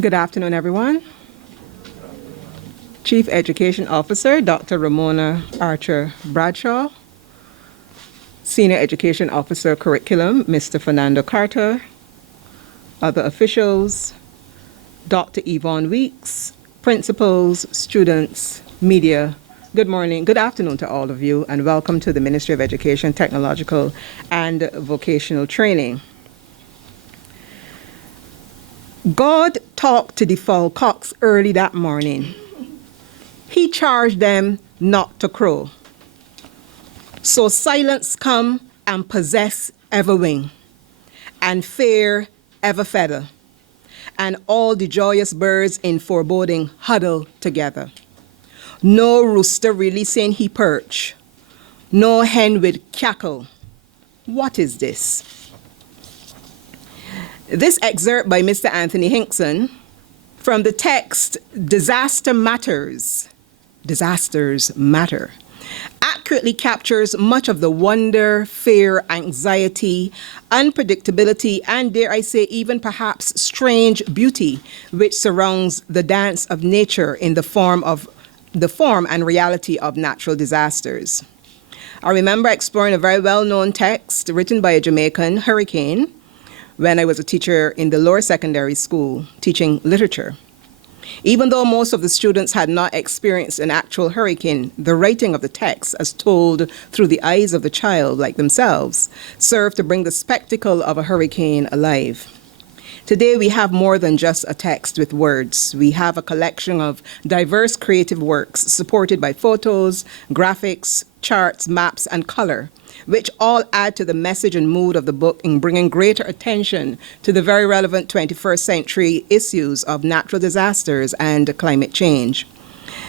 Good afternoon, everyone. Chief Education Officer, Dr. Ramona Archer Bradshaw. Senior Education Officer Curriculum, Mr. Fernando Carter. Other officials, Dr. Yvonne Weekes, principals, students, media. Good morning, good afternoon to all of you, and welcome to the Ministry of Education, Technological and Vocational Training. God talked to the fowl cocks early that morning. He charged them not to crow. So silence come and possess every wing, and fear ever feather, and all the joyous birds in foreboding huddle together. No rooster releasing he perch, no hen with cackle. What is this? This excerpt by Mr. Anthony Hinkson from the text Disaster Matters, Disasters Matter, accurately captures much of the wonder, fear, anxiety, unpredictability, and dare I say even perhaps strange beauty which surrounds the dance of nature in the form and reality of natural disasters. I remember exploring a very well-known text written by a Jamaican hurricane when I was a teacher in the lower secondary school teaching literature. Even though most of the students had not experienced an actual hurricane, the writing of the text, as told through the eyes of the child like themselves, served to bring the spectacle of a hurricane alive. Today we have more than just a text with words. We have a collection of diverse creative works supported by photos, graphics, charts, maps, and color, which all add to the message and mood of the book in bringing greater attention to the very relevant 21st century issues of natural disasters and climate change.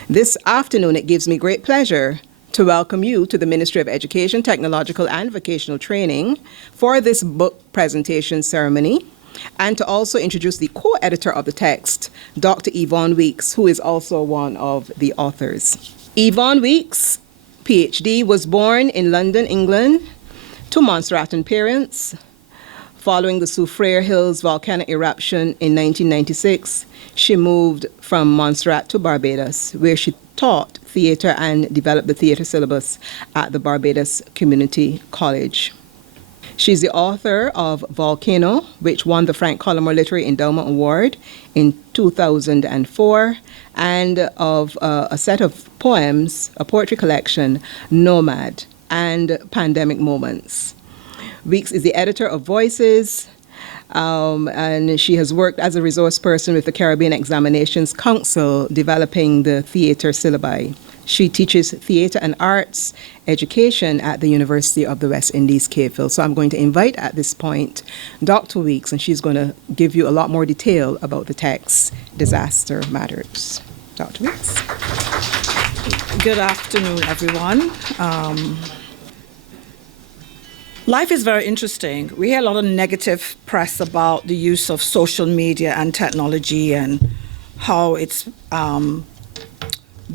This afternoon, it gives me great pleasure to welcome you to the Ministry of Education, Technological and Vocational Training for this book presentation ceremony, and to also introduce the co-editor of the text, Dr. Yvonne Weekes, who is also one of the authors. Yvonne Weekes, PhD, was born in London, England, to Montserratan parents. Following the Soufriere Hills volcanic eruption in 1996, she moved from Montserrat to Barbados, where she taught theatre and developed the theatre syllabus at the Barbados Community College. She's the author of Volcano, which won the Frank Collymore Literary Endowment Award in 2004, and of a set of poems, a poetry collection, Nomad, and Pandemic Moments. Weekes is the editor of Voices, and she has worked as a resource person with the Caribbean Examinations Council, developing the theatre syllabi. She teaches theatre and arts education at the University of the West Indies, Cave Hill. So I'm going to invite at this point Dr. Weekes, and she's going to give you a lot more detail about the text, Disaster Matters. Dr. Weekes. Good afternoon, everyone. Life is very interesting. We hear a lot of negative press about the use of social media and technology and how it's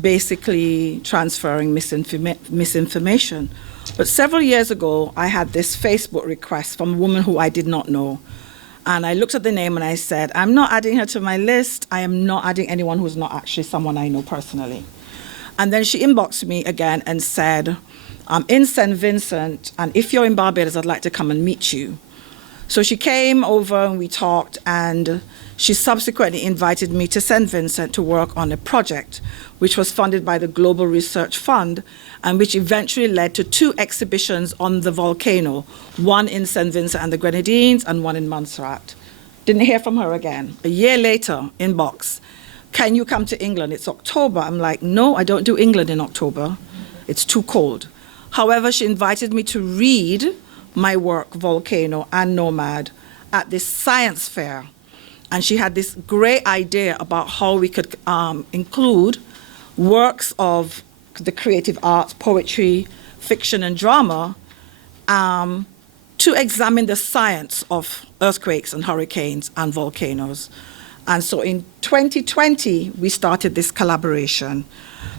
basically transferring misinformation. But several years ago, I had this Facebook request from a woman who I did not know. And I looked at the name and I said, I'm not adding her to my list. I am not adding anyone who's not actually someone I know personally. And then she inboxed me again and said, I'm in St. Vincent, and if you're in Barbados, I'd like to come and meet you. So she came over and we talked, and she subsequently invited me to St. Vincent to work on a project which was funded by the Global Research Fund and which eventually led to 2 exhibitions on the volcano, one in St. Vincent and the Grenadines and one in Montserrat. Didn't hear from her again. A year later, inbox, can you come to England? It's October. I'm like, no, I don't do England in October. It's too cold. However, she invited me to read my work, Volcano and Nomad, at this science fair. And she had this great idea about how we could include works of the creative arts, poetry, fiction, and drama to examine the science of earthquakes and hurricanes and volcanoes. And so in 2020, we started this collaboration.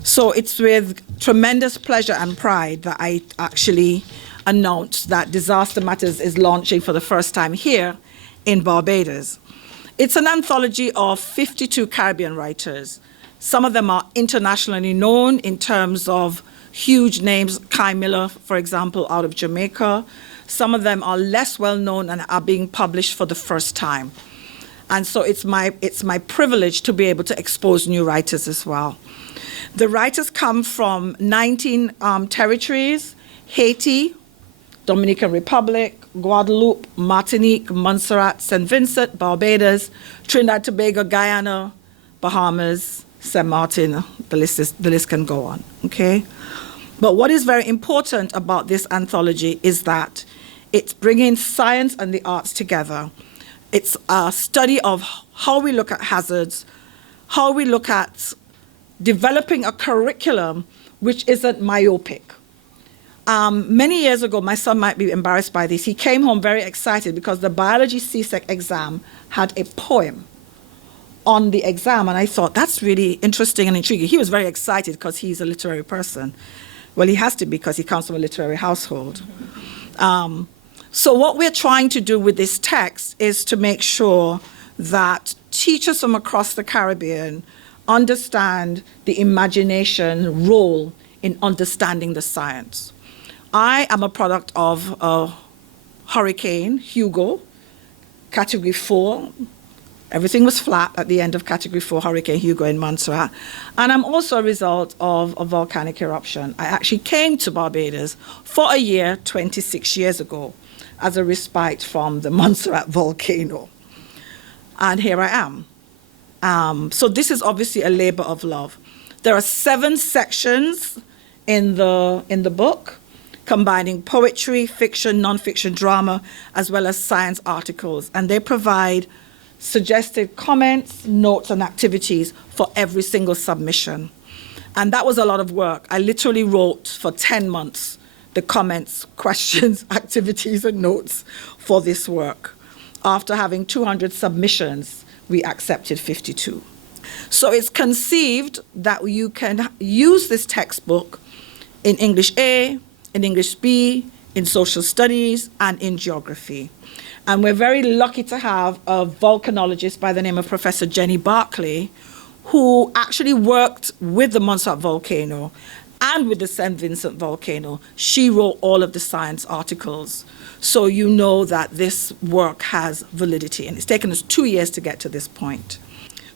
So it's with tremendous pleasure and pride that I actually announced that Disaster Matters is launching for the first time here in Barbados. It's an anthology of 52 Caribbean writers. Some of them are internationally known in terms of huge names, Kai Miller, for example, out of Jamaica. Some of them are less well known and are being published for the first time. And so it's my privilege to be able to expose new writers as well. The writers come from 19 territories: Haiti, Dominican Republic, Guadeloupe, Martinique, Montserrat, St. Vincent, Barbados, Trinidad, Tobago, Guyana, Bahamas, St. Martin. The list can go on, okay? But what is very important about this anthology is that it's bringing science and the arts together. It's a study of how we look at hazards, how we look at developing a curriculum which isn't myopic. Many years ago, my son might be embarrassed by this. He came home very excited because the biology CSEC exam had a poem on the exam, and I thought, that's really interesting and intriguing. He was very excited because he's a literary person. Well, he has to be because he comes from a literary household. So what we're trying to do with this text is to make sure that teachers from across the Caribbean understand the imagination role in understanding the science. I am a product of Hurricane Hugo, Category 4. Everything was flat at the end of Category 4 Hurricane Hugo in Montserrat. And I'm also a result of a volcanic eruption. I actually came to Barbados for a year 26 years ago as a respite from the Montserrat volcano. And here I am. So this is obviously a labor of love. There are 7 sections in the book, combining poetry, fiction, nonfiction, drama, as well as science articles. And they provide suggested comments, notes, and activities for every single submission. And that was a lot of work. I literally wrote for 10 months the comments, questions, activities, and notes for this work. After having 200 submissions, we accepted 52. So it's conceived that you can use this textbook in English A, in English B, in social studies, and in geography. And we're very lucky to have a volcanologist by the name of Professor Jenny Barclay, who actually worked with the Montserrat volcano and with the St. Vincent volcano. She wrote all of the science articles. So you know that this work has validity. And it's taken us 2 years to get to this point.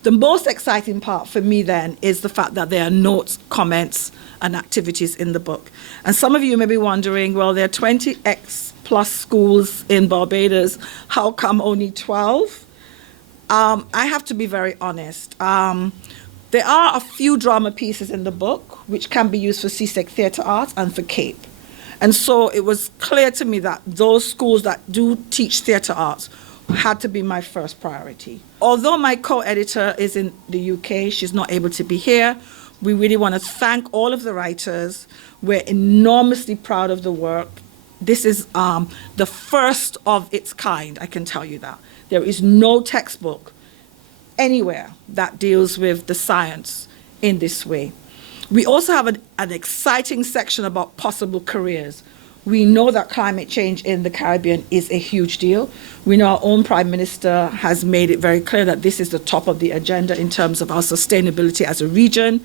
The most exciting part for me then is the fact that there are notes, comments, and activities in the book. And some of you may be wondering, well, there are 20x plus schools in Barbados. How come only 12? I have to be very honest. There are a few drama pieces in the book which can be used for CSEC Theatre Arts and for CAPE. And so it was clear to me that those schools that do teach theatre arts had to be my first priority. Although my co-editor is in the UK, she's not able to be here. We really want to thank all of the writers. We're enormously proud of the work. This is the first of its kind, I can tell you that. There is no textbook anywhere that deals with the science in this way. We also have an exciting section about possible careers. We know that climate change in the Caribbean is a huge deal. We know our own Prime Minister has made it very clear that this is the top of the agenda in terms of our sustainability as a region.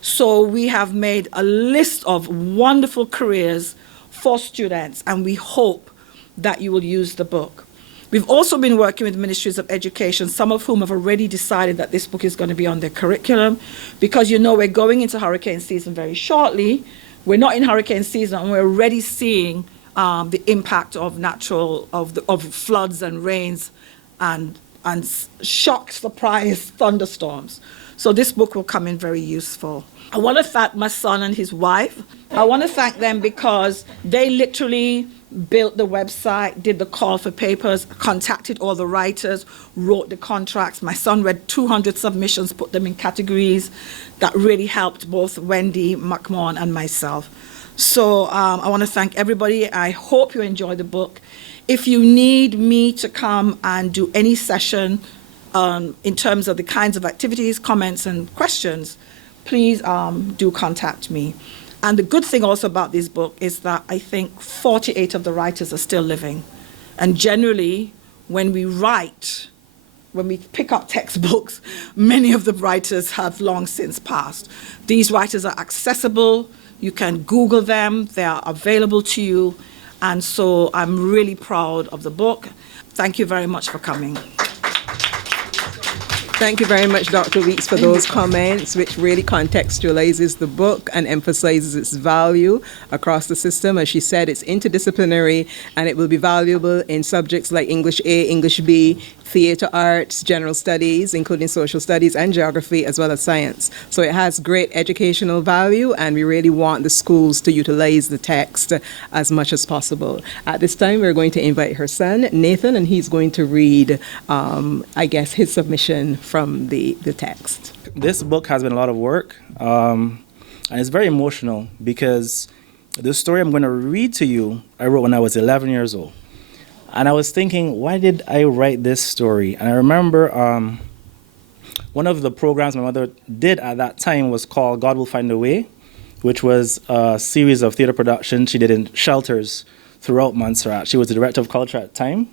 So we have made a list of wonderful careers for students, and we hope that you will use the book. We've also been working with ministries of education, some of whom have already decided that this book is going to be on their curriculum, because you know we're going into hurricane season very shortly. We're not in hurricane season, and we're already seeing the impact of of floods and rains and shock, surprise thunderstorms. So this book will come in very useful. I want to thank my son and his wife. I want to thank them because they literally built the website, did the call for papers, contacted all the writers, wrote the contracts. My son read 200 submissions, put them in categories. That really helped both Wendy, McMahon, and myself. So I want to thank everybody. I hope you enjoy the book. If you need me to come and do any session in terms of the kinds of activities, comments, and questions, please do contact me. And the good thing also about this book is that I think 48 of the writers are still living. And generally, when we write when we pick up textbooks, many of the writers have long since passed. These writers are accessible. You can Google them. They are available to you. And so I'm really proud of the book. Thank you very much for coming. Thank you very much, Dr. Weekes, for those comments, which really contextualizes the book and emphasizes its value across the system. As she said, it's interdisciplinary, and it will be valuable in subjects like English A, English B, theater arts, general studies, including social studies and geography, as well as science. So it has great educational value, and we really want the schools to utilize the text as much as possible. At this time, we're going to invite her son, Nathan, and he's going to read, his submission from the text. This book has been a lot of work, and it's very emotional because the story I'm going to read to you, I wrote when I was 11 years old. And I was thinking, why did I write this story? And I remember one of the programs my mother did at that time was called God Will Find a Way, which was a series of theater productions she did in shelters throughout Montserrat. She was the director of culture at the time,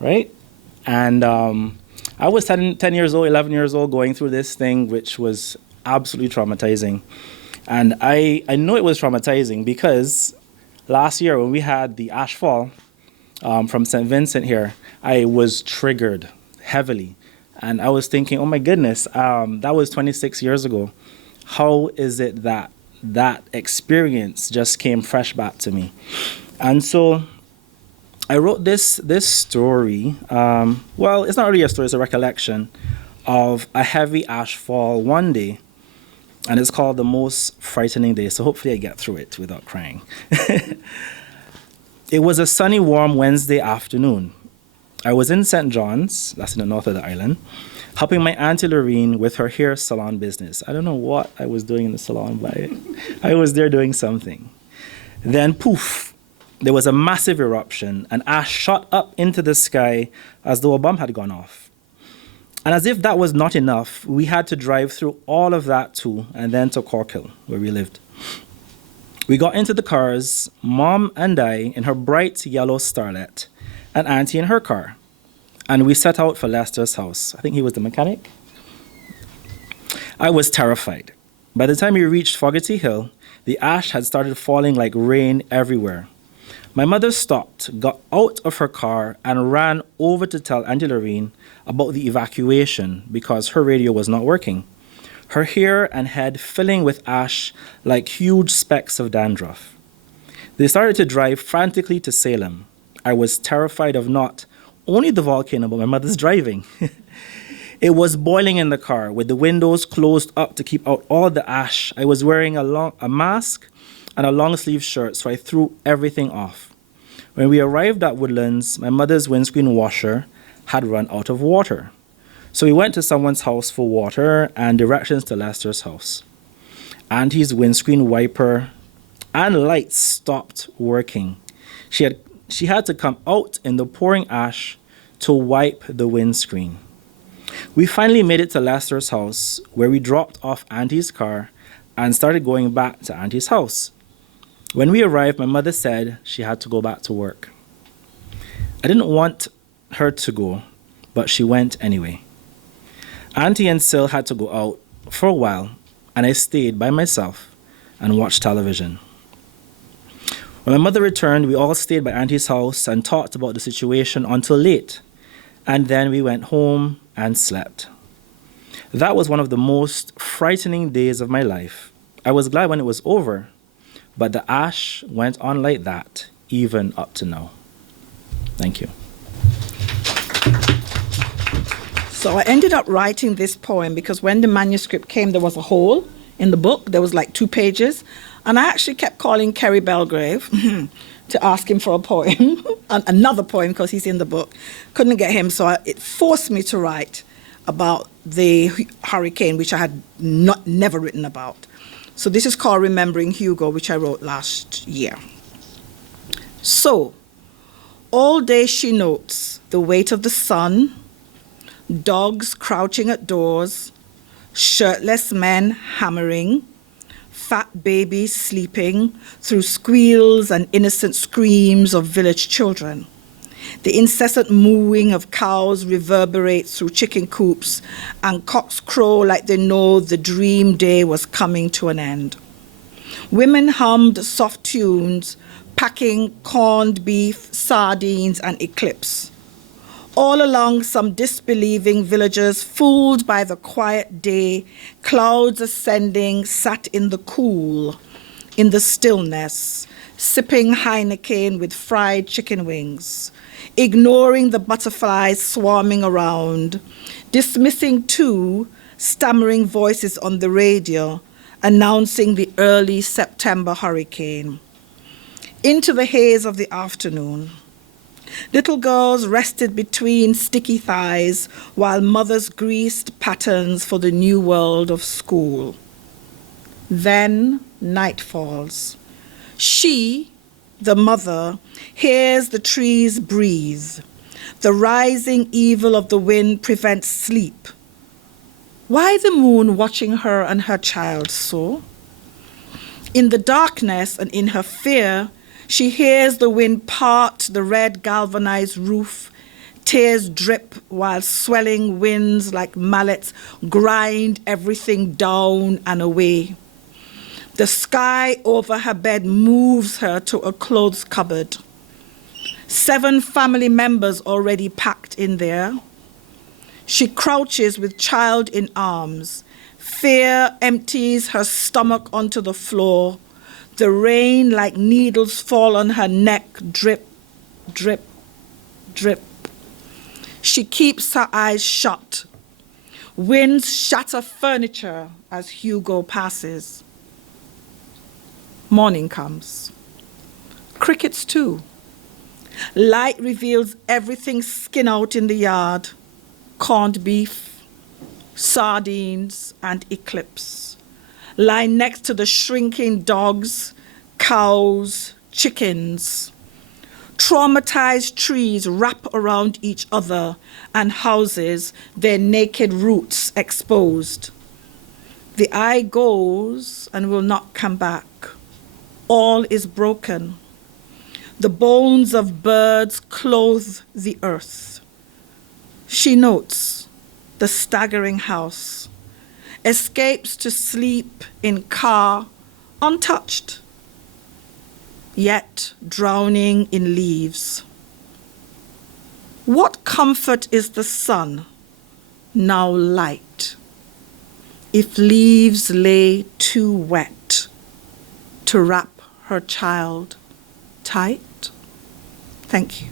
right? And I was 10 years old, 11 years old, going through this thing, which was absolutely traumatizing. And I know it was traumatizing because last year when we had the ash fall, from St. Vincent here, I was triggered heavily. And I was thinking, oh my goodness, that was 26 years ago. How is it that that experience just came fresh back to me? And so I wrote this story. Well, it's not really a story, it's a recollection of a heavy ash fall one day. And it's called The Most Frightening Day. So hopefully I get through it without crying. It was a sunny, warm Wednesday afternoon. I was in St. John's, that's in the north of the island, helping my Auntie Lorene with her hair salon business. I don't know what I was doing in the salon, but I was there doing something. Then, poof, there was a massive eruption, and ash shot up into the sky as though a bomb had gone off. And as if that was not enough, we had to drive through all of that too, and then to Corkhill, where we lived. We got into the cars, Mom and I in her bright yellow Starlet, and Auntie in her car. And we set out for Lester's house. I think he was the mechanic. I was terrified. By the time we reached Fogarty Hill, the ash had started falling like rain everywhere. My mother stopped, got out of her car, and ran over to tell Auntie Lorene about the evacuation because her radio was not working. Her hair and head filling with ash like huge specks of dandruff. They started to drive frantically to Salem. I was terrified of not only the volcano, but my mother's driving. It was boiling in the car with the windows closed up to keep out all the ash. I was wearing a mask and a long-sleeve shirt, so I threw everything off. When we arrived at Woodlands, my mother's windscreen washer had run out of water. So we went to someone's house for water and directions to Lester's house. Auntie's windscreen wiper and lights stopped working. She had to come out in the pouring ash to wipe the windscreen. We finally made it to Lester's house, where we dropped off Auntie's car and started going back to Auntie's house. When we arrived, my mother said she had to go back to work. I didn't want her to go, but she went anyway. Auntie and Sil had to go out for a while, and I stayed by myself and watched television. When my mother returned, we all stayed by Auntie's house and talked about the situation until late, and then we went home and slept. That was one of the most frightening days of my life. I was glad when it was over, but the ash went on like that, even up to now. Thank you. So I ended up writing this poem because when the manuscript came, there was a hole in the book. There was like 2 pages. And I actually kept calling Kerry Belgrave to ask him for a poem, another poem because he's in the book. Couldn't get him, so it forced me to write about the hurricane, which I had never written about. So this is called Remembering Hugo, which I wrote last year. So, all day she notes the weight of the sun, dogs crouching at doors, shirtless men hammering, fat babies sleeping through squeals and innocent screams of village children. The incessant mooing of cows reverberates through chicken coops, and cocks crow like they know the dream day was coming to an end. Women hummed soft tunes, packing corned beef, sardines, and eclipse. All along, some disbelieving villagers, fooled by the quiet day, clouds ascending, sat in the cool, in the stillness, sipping Heineken with fried chicken wings, ignoring the butterflies swarming around, dismissing too stammering voices on the radio announcing the early September hurricane. Into the haze of the afternoon, little girls rested between sticky thighs while mothers greased patterns for the new world of school. Then night falls. She, the mother, hears the trees breathe. The rising evil of the wind prevents sleep. Why the moon watching her and her child so? In the darkness and in her fear, she hears the wind part the red galvanized roof, tears drip while swelling winds like mallets grind everything down and away. The sky over her bed moves her to a clothes cupboard. 7 family members already packed in there. She crouches with child in arms. Fear empties her stomach onto the floor. The rain like needles fall on her neck, drip, drip, drip. She keeps her eyes shut. Winds shatter furniture as Hugo passes. Morning comes. Crickets too. Light reveals everything skin out in the yard. Corned beef, sardines, and eclipse lie next to the shrinking dogs, cows, chickens. Traumatized trees wrap around each other and houses, their naked roots exposed. The eye goes and will not come back. All is broken. The bones of birds clothe the earth. She notes the staggering house, escapes to sleep in car untouched, yet drowning in leaves. What comfort is the sun, now light, if leaves lay too wet to wrap her child tight? Thank you.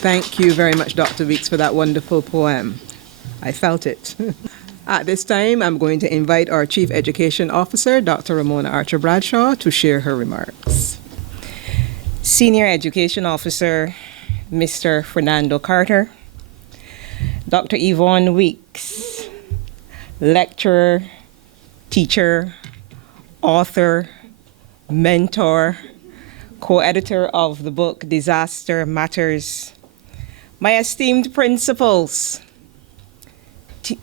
Thank you very much, Dr. Weekes, for that wonderful poem. I felt it. At this time, I'm going to invite our Chief Education Officer, Dr. Ramona Archer-Bradshaw, to share her remarks. Senior Education Officer, Mr. Fernando Carter, Dr. Yvonne Weekes, lecturer, teacher, author, mentor, co-editor of the book Disaster Matters, my esteemed principals,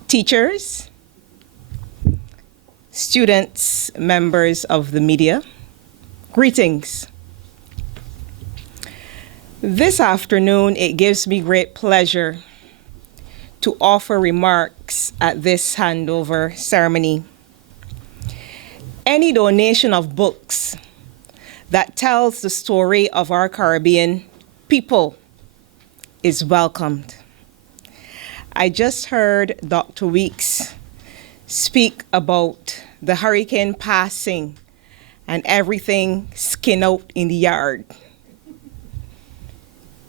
teachers, students, members of the media, greetings. This afternoon, it gives me great pleasure to offer remarks at this handover ceremony. Any donation of books that tells the story of our Caribbean people is welcomed. I just heard Dr. Weekes speak about the hurricane passing and everything skin out in the yard.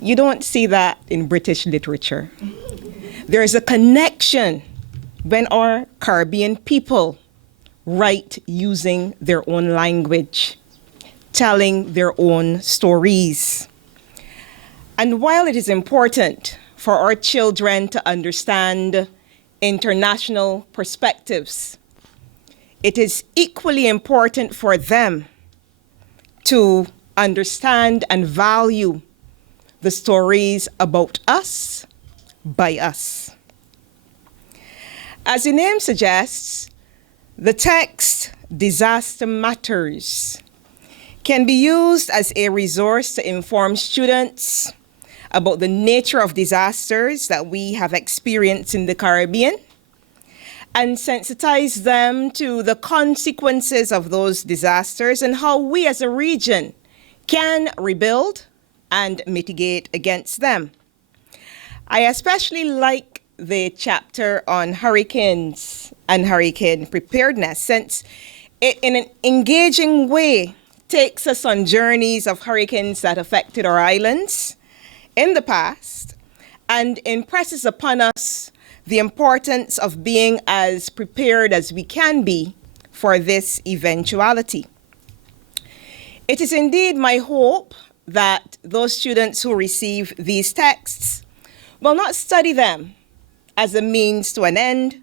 You don't see that in British literature. There is a connection when our Caribbean people write using their own language, telling their own stories. And while it is important for our children to understand international perspectives, it is equally important for them to understand and value the stories about us by us. As the name suggests, the text Disaster Matters can be used as a resource to inform students about the nature of disasters that we have experienced in the Caribbean and sensitize them to the consequences of those disasters and how we as a region can rebuild and mitigate against them. I especially like the chapter on hurricanes and hurricane preparedness, since it, in an engaging way, takes us on journeys of hurricanes that affected our islands in the past and impresses upon us the importance of being as prepared as we can be for this eventuality. It is indeed my hope that those students who receive these texts will not study them as a means to an end,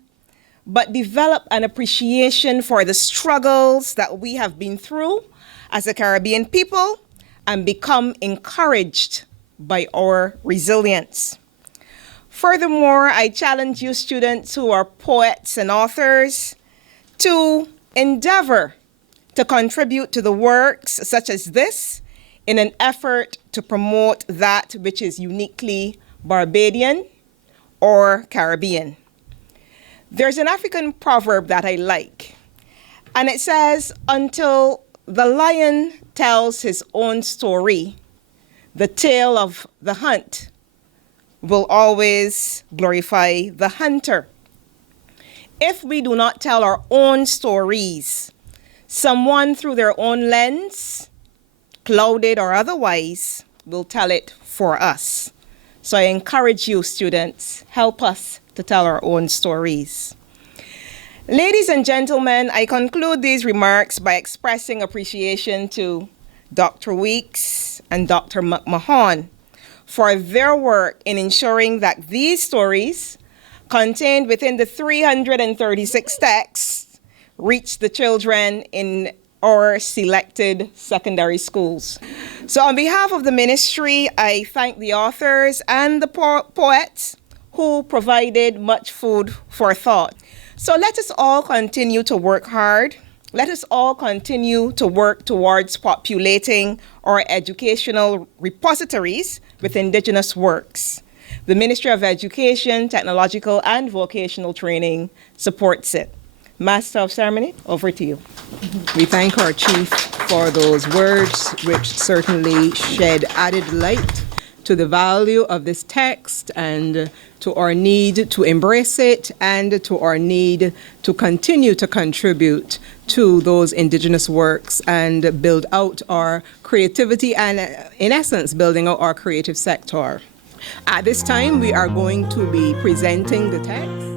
but develop an appreciation for the struggles that we have been through as a Caribbean people and become encouraged by our resilience. Furthermore, I challenge you students who are poets and authors to endeavor to contribute to the works such as this in an effort to promote that which is uniquely Barbadian or Caribbean. There's an African proverb that I like, and it says, until the lion tells his own story, the tale of the hunt will always glorify the hunter. If we do not tell our own stories, someone through their own lens, clouded or otherwise, will tell it for us. So I encourage you, students, help us to tell our own stories. Ladies and gentlemen, I conclude these remarks by expressing appreciation to Dr. Weekes and Dr. McMahon for their work in ensuring that these stories contained within the 336 texts reach the children in our selected secondary schools. So on behalf of the ministry, I thank the authors and the poets who provided much food for thought. So let us all continue to work hard. Let us all continue to work towards populating our educational repositories with Indigenous works. The Ministry of Education, Technological and Vocational Training supports it. Master of Ceremony, over to you. We thank our chief for those words, which certainly shed added light to the value of this text and to our need to embrace it and to our need to continue to contribute to those Indigenous works and build out our creativity and, in essence, building out our creative sector. At this time, we are going to be presenting the text.